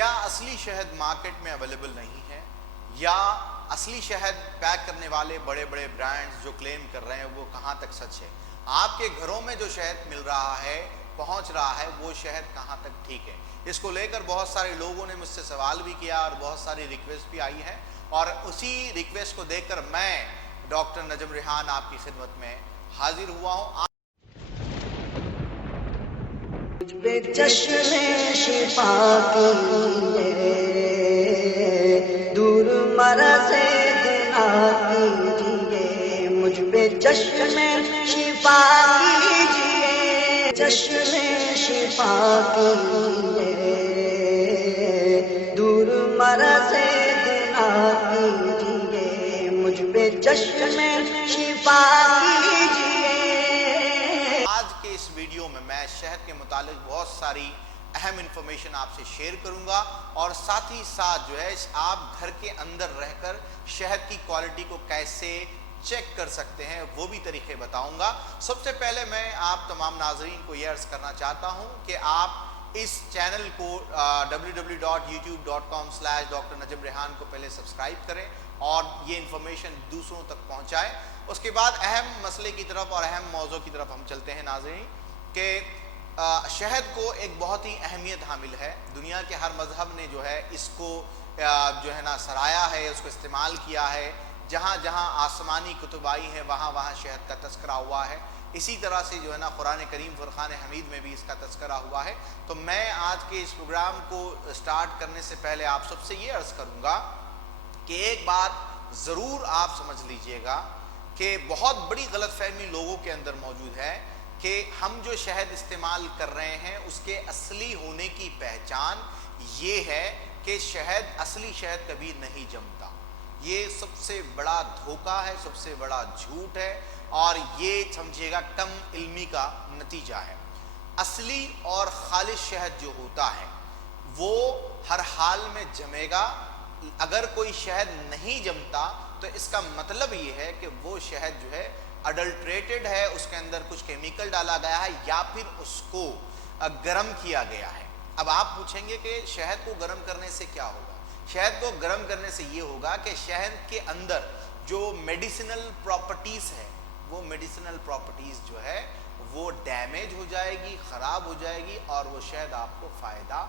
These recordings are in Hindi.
क्या असली शहद मार्केट में अवेलेबल नहीं है, या असली शहद पैक करने वाले बड़े बड़े ब्रांड्स जो क्लेम कर रहे हैं वो कहाँ तक सच है? आपके घरों में जो शहद मिल रहा है, पहुंच रहा है, वो शहद कहाँ तक ठीक है? इसको लेकर बहुत सारे लोगों ने मुझसे सवाल भी किया और बहुत सारी रिक्वेस्ट भी आई है, और उसी रिक्वेस्ट को देखकर मैं डॉक्टर नजम रेहान आपकी खिदमत में हाजिर हुआ हूँ। चश्मे शिफा कीजिए, दूर मरज़े गुनाह कीजिए, मुझ पे चश्मे शिफा कीजिए, चश्मे शिफा कीजिए, दूर मरज़े गुनाह कीजिए, मुझ पे चश्मे शिफा कीजिए। इस वीडियो में मैं शहद के मुतालिक बहुत सारी अहम इंफॉर्मेशन आपसे शेयर करूंगा, और साथ ही साथ जो है आप घर के अंदर रहकर शहद की क्वालिटी को कैसे चेक कर सकते हैं वो भी तरीके बताऊंगा। सबसे पहले मैं आप तमाम नाजरीन को यह अर्ज करना चाहता हूं कि आप इस चैनल को www.youtube.com/Dr. नजम रेहान को पहले सब्सक्राइब करें और ये इंफॉर्मेशन दूसरों तक पहुंचाएं। उसके बाद अहम मसले की तरफ और अहम मौजू की तरफ हम चलते हैं नाज़रीन, कि शहद को एक बहुत ही अहमियत हामिल है। दुनिया के हर मजहब ने जो है इसको जो है ना सराहा है, उसको इस्तेमाल किया है। जहाँ जहाँ आसमानी कुतुब आई हैं वहाँ वहाँ शहद का तस्करा हुआ है। इसी तरह से जो है ना कुरान करीम फुरकान हमीद में भी इसका तस्करा हुआ है। तो मैं आज के इस प्रोग्राम को स्टार्ट करने से पहले आप सबसे ये अर्ज़ करूँगा कि एक बात ज़रूर आप समझ लीजिएगा कि बहुत बड़ी गलतफहमी लोगों के अंदर मौजूद है कि हम जो शहद इस्तेमाल कर रहे हैं उसके असली होने की पहचान ये है कि शहद, असली शहद कभी नहीं जमता। ये सबसे बड़ा धोखा है, सबसे बड़ा झूठ है, और ये समझिएगा कम इल्मी का नतीजा है। असली और खालिश शहद जो होता है वो हर हाल में जमेगा। अगर कोई शहद नहीं जमता तो इसका मतलब ये है कि वो शहद जो है अडल्ट्रेटेड है, उसके अंदर कुछ केमिकल डाला गया है या फिर उसको गर्म किया गया है। अब आप पूछेंगे कि शहद को गर्म करने से क्या होगा? शहद को गर्म करने से ये होगा कि शहद के अंदर जो मेडिसिनल प्रॉपर्टीज़ है, वो मेडिसिनल प्रॉपर्टीज़ जो है वो डैमेज हो जाएगी, ख़राब हो जाएगी, और वो शहद आपको फ़ायदा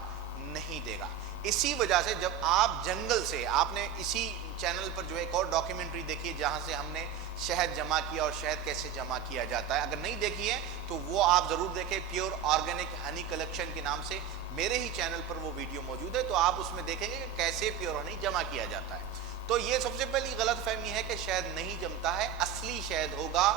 नहीं देगा। इसी वजह से जब आप जंगल से, आपने इसी चैनल पर जो है एक और डॉक्यूमेंट्री देखी है जहाँ से हमने शहद जमा किया और शहद कैसे जमा किया जाता है। अगर नहीं देखी है तो वो आप ज़रूर देखें। प्योर ऑर्गेनिक हनी कलेक्शन के नाम से मेरे ही चैनल पर वो वीडियो मौजूद है, तो आप उसमें देखेंगे कि कैसे प्योर हनी जमा किया जाता है। तो ये सबसे पहली गलत फहमी है कि शहद नहीं जमता है। असली शहद होगा,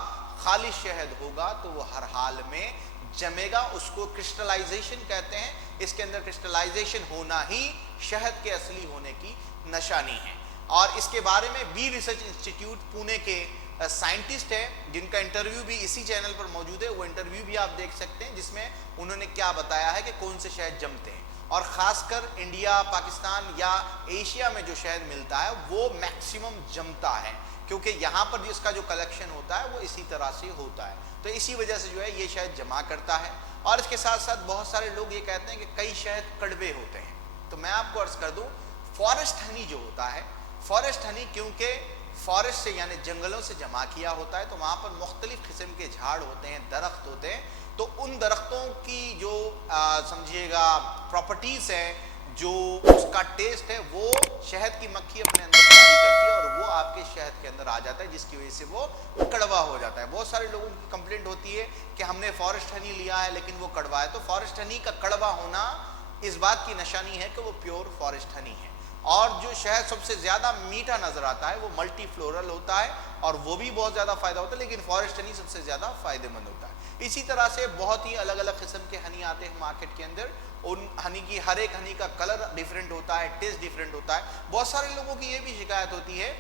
खालिश शहद होगा तो वो हर हाल में जमेगा। उसको क्रिस्टलाइजेशन कहते हैं। इसके अंदर क्रिस्टलाइजेशन होना ही शहद के असली होने की निशानी है। और इसके बारे में बी रिसर्च इंस्टीट्यूट पुणे के साइंटिस्ट है जिनका इंटरव्यू भी इसी चैनल पर मौजूद है। वो इंटरव्यू भी आप देख सकते हैं जिसमें उन्होंने क्या बताया है कि कौन से शहद जमते हैं, और ख़ासकर इंडिया, पाकिस्तान या एशिया में जो शहद मिलता है वो मैक्सिमम जमता है, क्योंकि यहाँ पर जिसका जो कलेक्शन होता है वो इसी तरह से होता है। तो इसी वजह से जो है ये शहद जमा करता है। और इसके साथ साथ बहुत सारे लोग ये कहते हैं कि कई शहद कड़वे होते हैं। तो मैं आपको अर्ज़ कर दूँ, फॉरेस्ट हनी जो होता है, फॉरेस्ट हनी क्योंकि फॉरेस्ट से यानी जंगलों से जमा किया होता है, तो वहाँ पर मुख्तलिफ किस्म के झाड़ होते हैं, दरख्त होते हैं। तो उन दरख्तों की जो समझिएगा प्रॉपर्टीज़ हैं, जो उसका टेस्ट है, वो शहद की मक्खी अपने अंदर कैरी करती है और वो आपके शहद के अंदर आ जाता है, जिसकी वजह से वो कड़वा हो जाता है। बहुत सारे लोगों की कंप्लेंट होती है कि हमने फॉरेस्ट हनी लिया है लेकिन वो कड़वा है। तो फॉरेस्ट हनी का कड़वा होना इस बात की निशानी है कि वो प्योर फॉरेस्ट हनी है। और जो शहद सबसे ज़्यादा मीठा नज़र आता है वो मल्टी फ्लोरल होता है, और वो भी बहुत ज़्यादा फ़ायदा होता है, लेकिन फॉरेस्ट हनी सबसे ज़्यादा फ़ायदेमंद होता है। इसी तरह से बहुत ही अलग अलग किस्म के हनी आते हैं मार्केट के अंदर। उन हनी की, हर एक हनी का कलर डिफरेंट होता है, टेस्ट डिफरेंट होता है। बहुत सारे लोगों की ये भी शिकायत होती है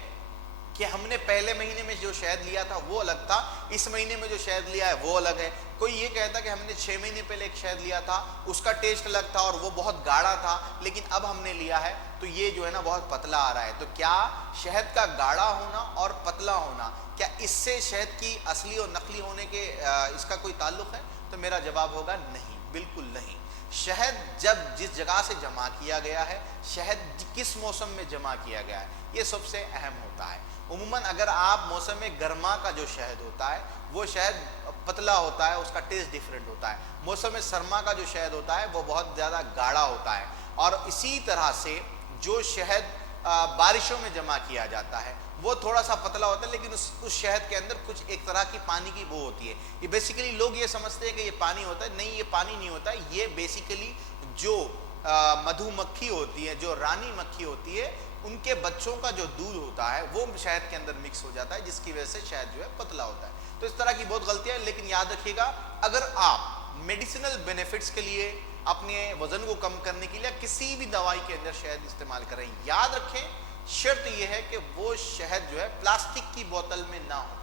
कि हमने पहले महीने में जो शहद लिया था वो अलग था, इस महीने में जो शहद लिया है वो अलग है। कोई ये कहता कि हमने 6 महीने पहले एक शहद लिया था, उसका टेस्ट अलग था और वो बहुत गाढ़ा था, लेकिन अब हमने लिया है तो ये जो है ना बहुत पतला आ रहा है। तो क्या शहद का गाढ़ा होना और पतला होना, क्या इससे शहद की असली और नकली होने के इसका कोई ताल्लुक है? तो मेरा जवाब होगा नहीं, बिल्कुल नहीं। शहद जब जिस जगह से जमा किया गया है, शहद किस मौसम में जमा किया गया है, ये सबसे अहम होता है। उम्मूमन अगर आप मौसम में गर्मा का जो शहद होता है वो शहद पतला होता है, उसका टेस्ट डिफरेंट होता है। मौसम में सरमा का जो शहद होता है वो बहुत ज़्यादा गाढ़ा होता है। और इसी तरह से जो शहद बारिशों में जमा किया जाता है वो थोड़ा सा पतला होता है, लेकिन उस शहद के अंदर कुछ एक तरह की पानी की बू होती है। ये बेसिकली लोग ये समझते हैं कि ये पानी होता है, नहीं, ये पानी नहीं होता है। ये बेसिकली जो मधुमक्खी होती है, जो रानी मक्खी होती है, उनके बच्चों का जो दूध होता है वो शहद के अंदर मिक्स हो जाता है, जिसकी वजह से शहद जो है पतला होता है। तो इस तरह की बहुत गलतियां हैं। लेकिन याद रखिएगा, अगर आप मेडिसिनल बेनिफिट्स के लिए, अपने वजन को कम करने के लिए किसी भी दवाई के अंदर शहद इस्तेमाल करें, याद रखें शर्त यह है कि वो शहद जो है प्लास्टिक की बोतल में ना हो।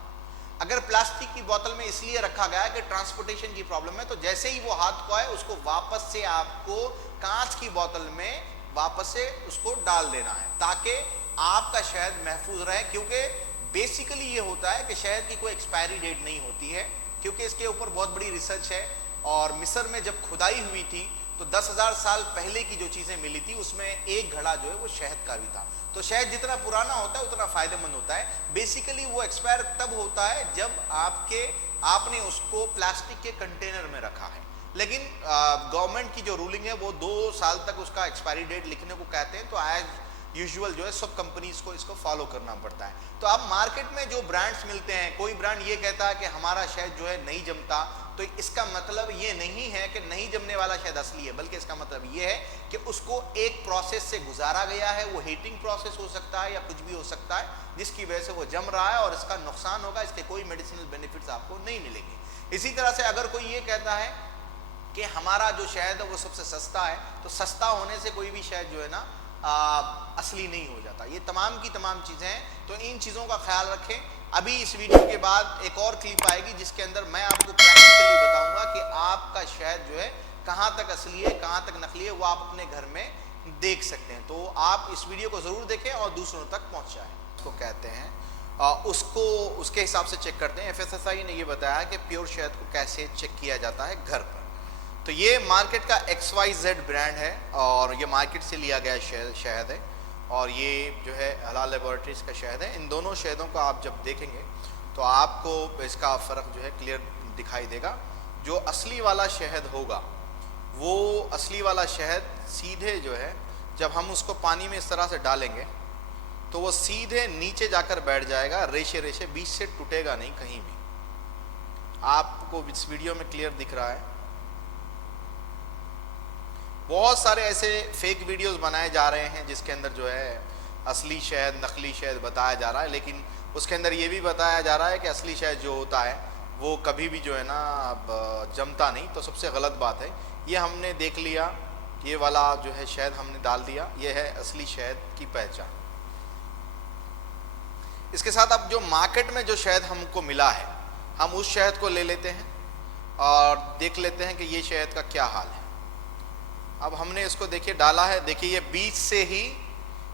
अगर प्लास्टिक की बोतल में इसलिए रखा गया है कि ट्रांसपोर्टेशन की प्रॉब्लम है, तो जैसे ही वो हाथ को आए उसको वापस से आपको कांच की बोतल में वापस से उसको डाल देना है, ताकि आपका शहद महफूज रहे। क्योंकि बेसिकली ये होता है कि शहद की कोई एक्सपायरी डेट नहीं होती है, क्योंकि इसके ऊपर बहुत बड़ी रिसर्च है। और मिस्र में जब खुदाई हुई थी तो 10,000 साल पहले की जो चीज़ें मिली थी उसमें एक घड़ा जो है वो शहद का भी था। तो शहद जितना पुराना होता है उतना फ़ायदेमंद होता है। बेसिकली वो एक्सपायर तब होता है जब आपने उसको प्लास्टिक के कंटेनर में रखा है। लेकिन गवर्नमेंट की जो रूलिंग है वो 2 साल तक उसका एक्सपायरी डेट लिखने को कहते हैं। तो एज यूजुअल जो है सब कंपनीज को इसको फॉलो करना पड़ता है। तो अब मार्केट में जो ब्रांड्स मिलते हैं, कोई ब्रांड ये कहता है कि हमारा शहद जो है नहीं जमता, तो इसका मतलब ये नहीं है कि नहीं जमने वाला शहद असली है, बल्कि इसका मतलब ये है कि उसको एक प्रोसेस से गुजारा गया है। वो हीटिंग प्रोसेस हो सकता है या कुछ भी हो सकता है, जिसकी वजह से वो जम रहा है और इसका नुकसान होगा। इसके कोई मेडिसिनल बेनिफिट्स आपको नहीं मिलेंगे। इसी तरह से अगर कोई ये कहता है कि हमारा जो शहद है वो सबसे सस्ता है, तो सस्ता होने से कोई भी शहद जो है ना असली नहीं हो जाता। ये तमाम की तमाम चीज़ें हैं, तो इन चीज़ों का ख्याल रखें। अभी इस वीडियो के बाद एक और क्लिप आएगी जिसके अंदर मैं आपको प्रैक्टिकली बताऊंगा कि आपका शहद जो है कहाँ तक असली है, कहाँ तक नकली है, वो आप अपने घर में देख सकते हैं। तो आप इस वीडियो को ज़रूर देखें और दूसरों तक पहुँचाएँ। उसको कहते हैं उसको उसके हिसाब से चेक करते हैं। FSSAI ने ये बताया कि प्योर शहद को कैसे चेक किया जाता है घर पर। तो ये मार्केट का XYZ ब्रांड है और ये मार्केट से लिया गया शहद है, और ये जो है हलाल लेबोरेटरीज का शहद है। इन दोनों शहदों को आप जब देखेंगे तो आपको इसका फ़र्क जो है क्लियर दिखाई देगा। जो असली वाला शहद होगा, वो असली वाला शहद सीधे जो है जब हम उसको पानी में इस तरह से डालेंगे तो वो सीधे नीचे जाकर बैठ जाएगा, रेशे रेशे, बीच से टूटेगा नहीं कहीं भी। आपको इस वीडियो में क्लियर दिख रहा है। बहुत सारे ऐसे फेक वीडियोस बनाए जा रहे हैं जिसके अंदर जो है असली शहद, नकली शहद बताया जा रहा है, लेकिन उसके अंदर ये भी बताया जा रहा है कि असली शहद जो होता है वो कभी भी जो है ना जमता नहीं। तो सबसे गलत बात है। ये हमने देख लिया, ये वाला जो है शहद हमने डाल दिया, ये है असली शहद की पहचान। इसके साथ अब जो मार्केट में जो शहद हमको मिला है, हम उस शहद को ले लेते हैं और देख लेते हैं कि ये शहद का क्या हाल है। अब हमने इसको देखिए डाला है, देखिए ये बीच से ही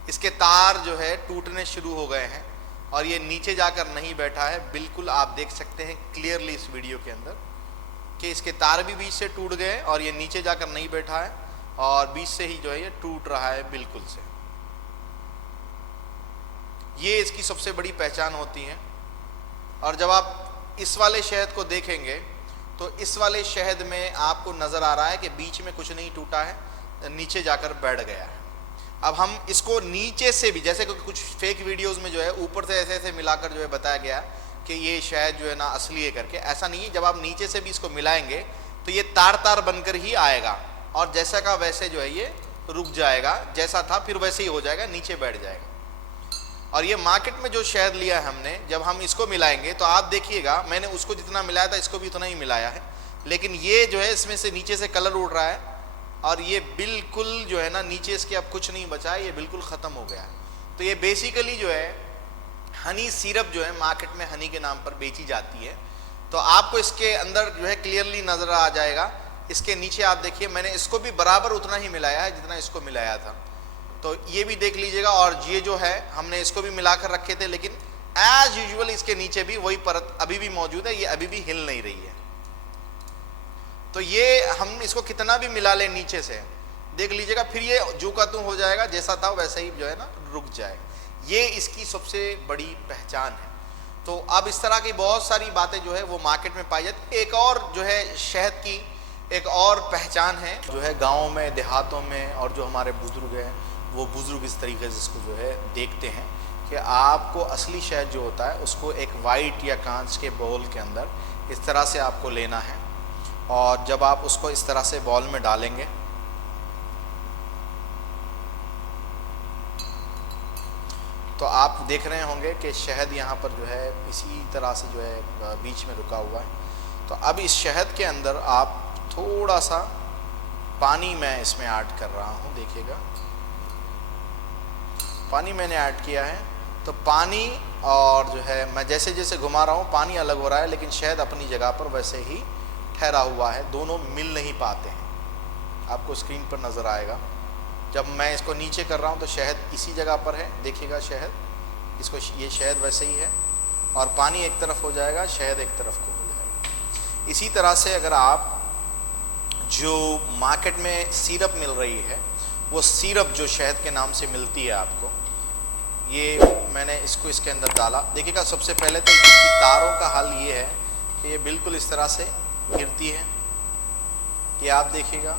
इसके तार जो है टूटने शुरू हो गए हैं और ये नीचे जाकर नहीं बैठा है। बिल्कुल आप देख सकते हैं क्लियरली इस वीडियो के अंदर कि इसके तार भी बीच से टूट गए और ये नीचे जाकर नहीं बैठा है और बीच से ही जो है ये टूट रहा है बिल्कुल से। ये इसकी सबसे बड़ी पहचान होती है। और जब आप इस वाले शहद को देखेंगे तो इस वाले शहद में आपको नज़र आ रहा है कि बीच में कुछ नहीं टूटा है, नीचे जाकर बैठ गया है। अब हम इसको नीचे से भी, जैसे कुछ फेक वीडियोस में जो है ऊपर से ऐसे ऐसे मिलाकर जो है बताया गया कि ये शहद जो है ना असली है करके, ऐसा नहीं है। जब आप नीचे से भी इसको मिलाएंगे तो ये तार तार बनकर ही आएगा और जैसा का वैसे जो है ये रुक जाएगा, जैसा था फिर वैसे ही हो जाएगा, नीचे बैठ जाएगा। और ये मार्केट में जो शहद लिया है हमने, जब हम इसको मिलाएंगे तो आप देखिएगा, मैंने उसको जितना मिलाया था इसको भी उतना ही मिलाया है, लेकिन ये जो है इसमें से नीचे से कलर उड़ रहा है और ये बिल्कुल जो है ना नीचे इसके अब कुछ नहीं बचा है, ये बिल्कुल ख़त्म हो गया है। तो ये बेसिकली जो है हनी सिरप जो है मार्केट में हनी के नाम पर बेची जाती है। तो आपको इसके अंदर जो है क्लियरली नज़र आ जाएगा। इसके नीचे आप देखिए, मैंने इसको भी बराबर उतना ही मिलाया है जितना इसको मिलाया था, तो ये भी देख लीजिएगा। और ये जो है हमने इसको भी मिलाकर रखे थे, लेकिन एज यूजुअल इसके नीचे भी वही परत अभी भी मौजूद है, ये अभी भी हिल नहीं रही है। तो ये हम इसको कितना भी मिला लें नीचे से, देख लीजिएगा फिर ये जू का तू हो जाएगा, जैसा था वैसे ही जो है ना रुक जाएगा। ये इसकी सबसे बड़ी पहचान है। तो अब इस तरह की बहुत सारी बातें जो है वो मार्केट में पाई जाती है। एक और जो है शहद की एक और पहचान है जो है गाँव में देहातों में, और जो हमारे बुजुर्ग हैं वो बुजुर्ग इस तरीके से इसको जो है देखते हैं कि आपको असली शहद जो होता है उसको एक वाइट या कांच के बाउल के अंदर इस तरह से आपको लेना है, और जब आप उसको इस तरह से बाउल में डालेंगे तो आप देख रहे होंगे कि शहद यहाँ पर जो है इसी तरह से जो है बीच में रुका हुआ है। तो अब इस शहद के अंदर आप थोड़ा सा पानी मैं इसमें ऐड कर रहा हूँ, देखिएगा पानी मैंने ऐड किया है। तो पानी और जो है मैं जैसे जैसे घुमा रहा हूँ पानी अलग हो रहा है, लेकिन शहद अपनी जगह पर वैसे ही ठहरा हुआ है, दोनों मिल नहीं पाते हैं। आपको स्क्रीन पर नज़र आएगा जब मैं इसको नीचे कर रहा हूँ तो शहद इसी जगह पर है, देखिएगा शहद, इसको ये शहद वैसे ही है, और पानी एक तरफ हो जाएगा, शहद एक तरफ को हो जाएगा। इसी तरह से अगर आप जो मार्केट में सिरप मिल रही है वो सिरप जो शहद के नाम से मिलती है आपको, ये मैंने इसको इसके अंदर डाला, देखिएगा सबसे पहले तो इसकी तारों का हाल ये है कि ये बिल्कुल इस तरह से गिरती है। ये आप देखिएगा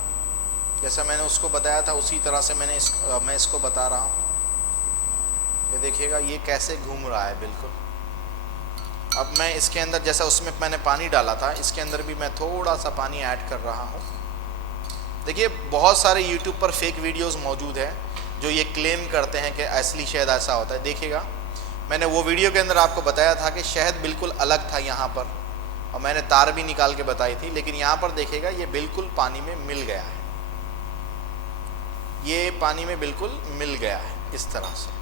जैसा मैंने उसको बताया था उसी तरह से मैं इसको बता रहा हूँ। ये देखिएगा ये कैसे घूम रहा है बिल्कुल। अब मैं इसके अंदर जैसा उसमें मैंने पानी डाला था इसके अंदर भी मैं थोड़ा सा पानी ऐड कर रहा हूँ। देखिए बहुत सारे YouTube पर फेक वीडियोस मौजूद हैं जो ये क्लेम करते हैं कि असली शहद ऐसा होता है। देखिएगा मैंने वो वीडियो के अंदर आपको बताया था कि शहद बिल्कुल अलग था यहाँ पर, और मैंने तार भी निकाल के बताई थी, लेकिन यहाँ पर देखिएगा ये बिल्कुल पानी में मिल गया है, ये पानी में बिल्कुल मिल गया है इस तरह से।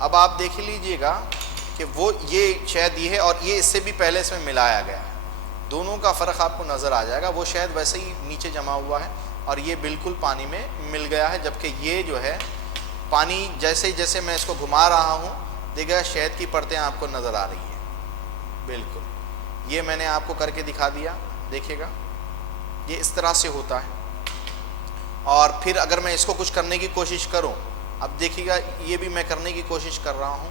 अब आप देख लीजिएगा कि वो ये शहद ये है और ये इससे भी पहले इसमें मिलाया गया है, दोनों का फ़र्क आपको नज़र आ जाएगा। वो शहद वैसे ही नीचे जमा हुआ है और ये बिल्कुल पानी में मिल गया है, जबकि ये जो है पानी जैसे जैसे मैं इसको घुमा रहा हूँ देखिएगा शहद की परतें आपको नज़र आ रही है बिल्कुल। ये मैंने आपको करके दिखा दिया, देखिएगा ये इस तरह से होता है। और फिर अगर मैं इसको कुछ करने की कोशिश करूं, अब देखिएगा ये भी मैं करने की कोशिश कर रहा हूं,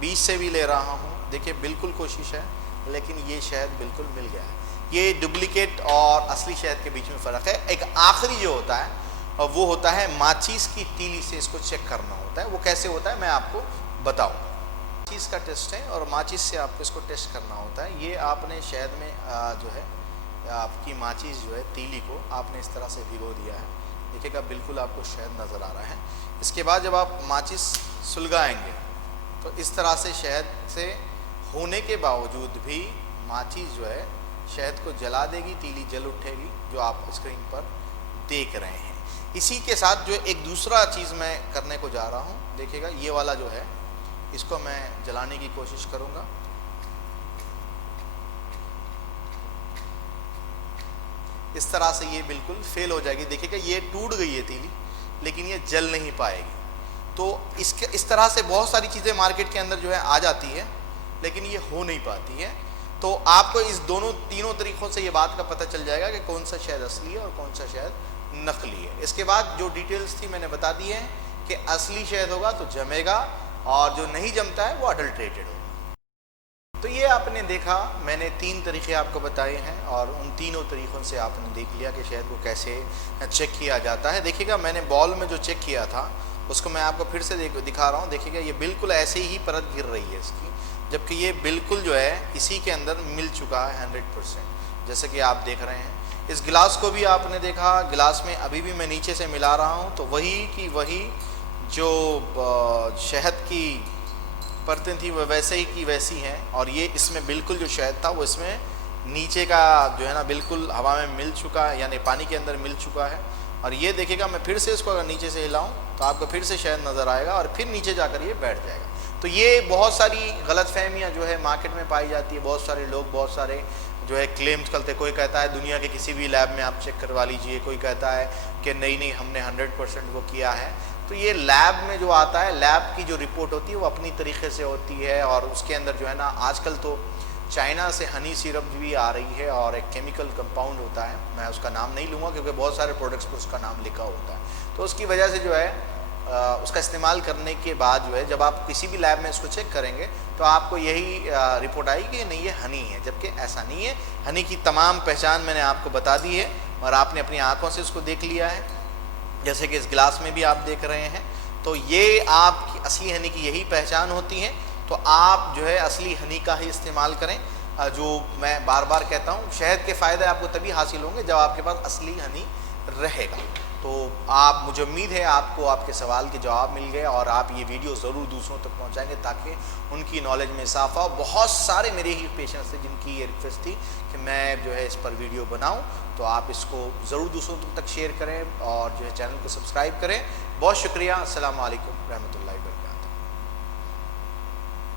बीच से भी ले रहा हूं, देखिए बिल्कुल कोशिश है, लेकिन ये शहद बिल्कुल मिल गया है। ये डुप्लीकेट और असली शहद के बीच में फ़र्क है। एक आखिरी जो होता है वो होता है माचिस की तीली से इसको चेक करना होता है। वो कैसे होता है मैं आपको बताऊँ। माचिस का टेस्ट है और माचिस से आपको इसको टेस्ट करना होता है। ये आपने शहद में जो है आपकी माचिस जो है तीली को आपने इस तरह से भिगो दिया है, देखिएगा बिल्कुल आपको शहद नज़र आ रहा है। इसके बाद जब आप माचिस सुलगाएंगे तो इस तरह से शहद से होने के बावजूद भी माचिस जो है शहद को जला देगी, तीली जल उठेगी, जो आप स्क्रीन पर देख रहे हैं। इसी के साथ जो एक दूसरा चीज़ मैं करने को जा रहा हूँ, देखिएगा ये वाला जो है इसको मैं जलाने की कोशिश करूँगा। इस तरह से ये बिल्कुल फेल हो जाएगी, देखिएगा ये टूट गई है तीली, लेकिन ये जल नहीं पाएगी। तो इस तरह से बहुत सारी चीज़ें मार्केट के अंदर जो है आ जाती है, लेकिन ये हो नहीं पाती है। तो आपको इस तीनों तरीक़ों से ये बात का पता चल जाएगा कि कौन सा शहद असली है और कौन सा शहद नकली है। इसके बाद जो डिटेल्स थी मैंने बता दी है कि असली शहद होगा तो जमेगा और जो नहीं जमता है वो अडल्ट्रेटेड होगा। तो ये आपने देखा, मैंने 3 तरीक़े आपको बताए हैं और उन तीनों तरीक़ों से आपने देख लिया कि शहद को कैसे चेक किया जाता है। देखिएगा मैंने बॉल में जो चेक किया था उसको मैं आपको फिर से दिखा रहा हूँ। देखिएगा ये बिल्कुल ऐसे ही परत गिर रही है इसकी, जबकि ये बिल्कुल जो है इसी के अंदर मिल चुका है 100%, जैसे कि आप देख रहे हैं। इस गिलास को भी आपने देखा, गिलास में अभी भी मैं नीचे से मिला रहा हूँ तो वही की वही जो शहद की परतें थी वह वैसे ही की वैसी हैं, और ये इसमें बिल्कुल जो शहद था वो इसमें नीचे का जो है ना बिल्कुल हवा में मिल चुका है, यानी पानी के अंदर मिल चुका है। और ये देखिएगा मैं फिर से इसको अगर नीचे से हिलाऊं तो आपको फिर से शहद नज़र आएगा और फिर नीचे जाकर ये बैठ जाएगा। तो ये बहुत सारी गलतफहमियां जो है मार्केट में पाई जाती है। बहुत सारे लोग बहुत सारे जो है क्लेम्स करते, कोई कहता है दुनिया के किसी भी लैब में आप चेक करवा लीजिए, कोई कहता है कि नहीं हमने 100% वो किया है। तो ये लैब में जो आता है, लैब की जो रिपोर्ट होती है वो अपनी तरीके से होती है, और उसके अंदर जो है ना आजकल तो चाइना से हनी सिरप भी आ रही है और एक केमिकल कंपाउंड होता है, मैं उसका नाम नहीं लूँगा क्योंकि बहुत सारे प्रोडक्ट्स पर उसका नाम लिखा होता है। तो उसकी वजह से जो है उसका इस्तेमाल करने के बाद जो है जब आप किसी भी लैब में इसको चेक करेंगे तो आपको यही रिपोर्ट आएगी कि नहीं ये हनी है, जबकि ऐसा नहीं है। हनी की तमाम पहचान मैंने आपको बता दी है और आपने अपनी आंखों से इसको देख लिया है, जैसे कि इस गिलास में भी आप देख रहे हैं। तो ये आपकी असली हनी की यही पहचान होती है। तो आप जो है असली हनी का ही इस्तेमाल करें। जो मैं बार बार कहता हूँ, शहद के फ़ायदे आपको तभी हासिल होंगे जब आपके पास असली हनी रहेगा। तो आप, मुझे उम्मीद है आपको आपके सवाल के जवाब मिल गए और आप ये वीडियो ज़रूर दूसरों तक पहुँचाएंगे ताकि उनकी नॉलेज में इजाफा हो। बहुत सारे मेरे ही पेशेंट्स थे जिनकी ये रिक्वेस्ट थी कि मैं जो है इस पर वीडियो बनाऊं, तो आप इसको ज़रूर दूसरों तक शेयर करें और जो है चैनल को सब्सक्राइब करें। बहुत शुक्रिया। अस्सलाम वालेकुम रहमतुल्लाहि व बरकातहू।